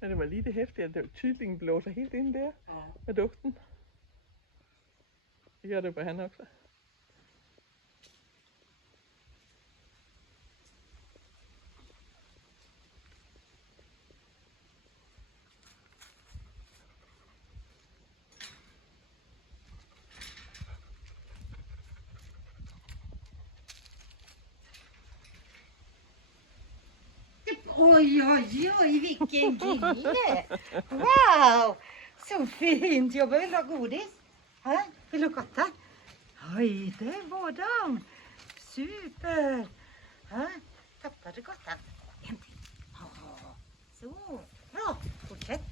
Men det var lige det hæftige, at tytlingen blåser helt ind der med duften. Det gør det på han også. Oj, oj, oj, vilken kille! Wow! Så fint! Jobbar, vill du ha godis? Ha? Vill du gotta? Oj, det var de! Super! Ha? Tappar du gottan? En till. Ja, så, bra! Fortsätt!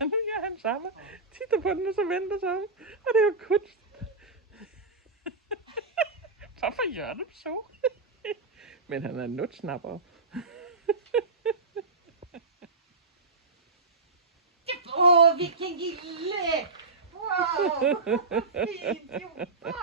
Nu gør han samme. Titter på den, og så venter sig om. Og det er jo kunst. Hvorfor gør det så? Men han er en nutsnapper. Åh, vilken kille! Wow! Fint jobbat!